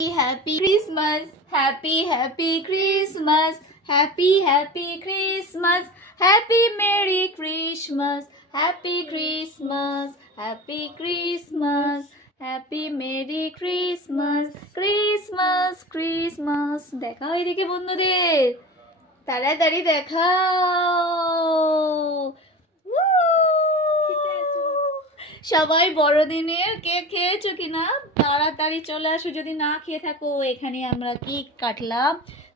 Happy Christmas, happy Christmas, happy Christmas, happy Merry Christmas, happy Christmas, happy Christmas, happy Merry Christmas, Christmas, Christmas. দেখাও এদিকে বন্ধুদের, তাড়াতাড়ি দেখাও। সবাই বড়দিনের কেক খেয়েছো কিনা তাড়াতাড়ি চলে আসো, যদি না খেয়ে থাকো। এখানে আমরা কেক কাটলাম,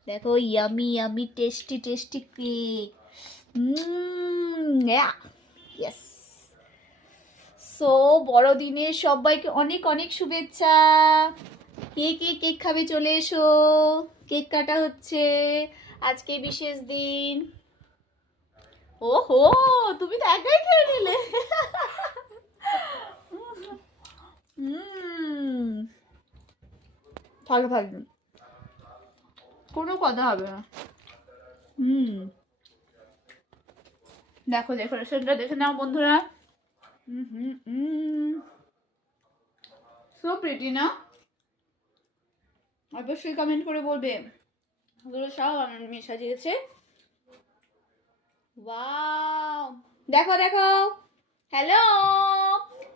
দেখো yummy yummy tasty tasty cake. Yes. So বড়দিনের সবাইকে অনেক অনেক শুভেচ্ছা। কে কে কেক খাবে চলে এসো, কেক কাটা হচ্ছে আজকে বিশেষ দিন। ওহো, তুমি তো একাই খেয়ে নিলে। ভালো থাকবে, কোনো কথা হবে না। দেখো ডেকোরেশনটা দেখে নাও বন্ধুরা। সো প্রিটি না? অবশ্যই কমেন্ট করে বলবে ওগুলো সব আমার মেয়ে সাজিয়েছে। ওয়াও, দেখো দেখো। হ্যালো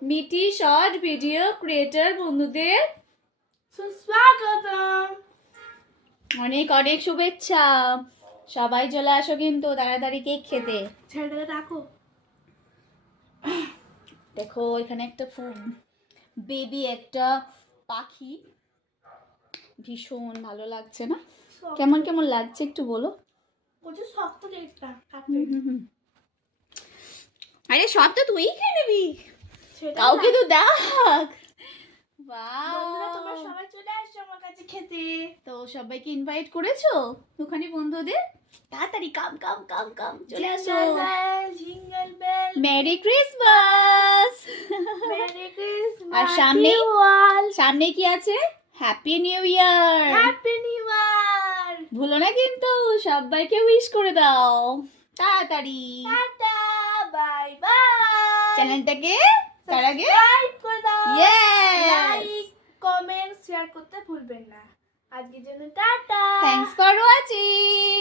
মিটি শর্ট ভিডিও ক্রিয়েটর বন্ধুদের সুস্বাগতম, অনেক অনেক শুভেচ্ছা। সবাই চলে আসো কিন্তু তাড়াতাড়ি কেক খেতে। ছেড়ে রাখো। দেখো এখানে একটা বেবি একটা পাখি, ভীষণ ভালো লাগছে না? কেমন কেমন লাগছে একটু বলো। প্রচুর শক্ত কেকটা কাটতে। আরে সব তো তুই খেয়ে নিবি, সেটা কাউকে তো দেখ। বন্ধুরা তোমরা সবাই চলে আসছো আমার কাছে খেতে। তো সবাইকে ইনভাইট করেছো ওখানে বন্ধুদের? তাড়াতাড়ি কাম কাম কাম কাম চলে আসো। Jingle bell, merry Christmas. Merry Christmas. আর সামনে কি আছে? Happy new year. Happy new year. ভুলো না কিন্তু, সবাইকে উইশ করে দাও তাড়াতাড়ি। টাটা, বাই বাই। চ্যানেলটাকে তার আগে সাবস্ক্রাইব করে দাও। ইয়েস, লাইক কমেন্ট শেয়ার করতে ভুলবেন না। আজকের জন্য টাটা। Thanks for watching.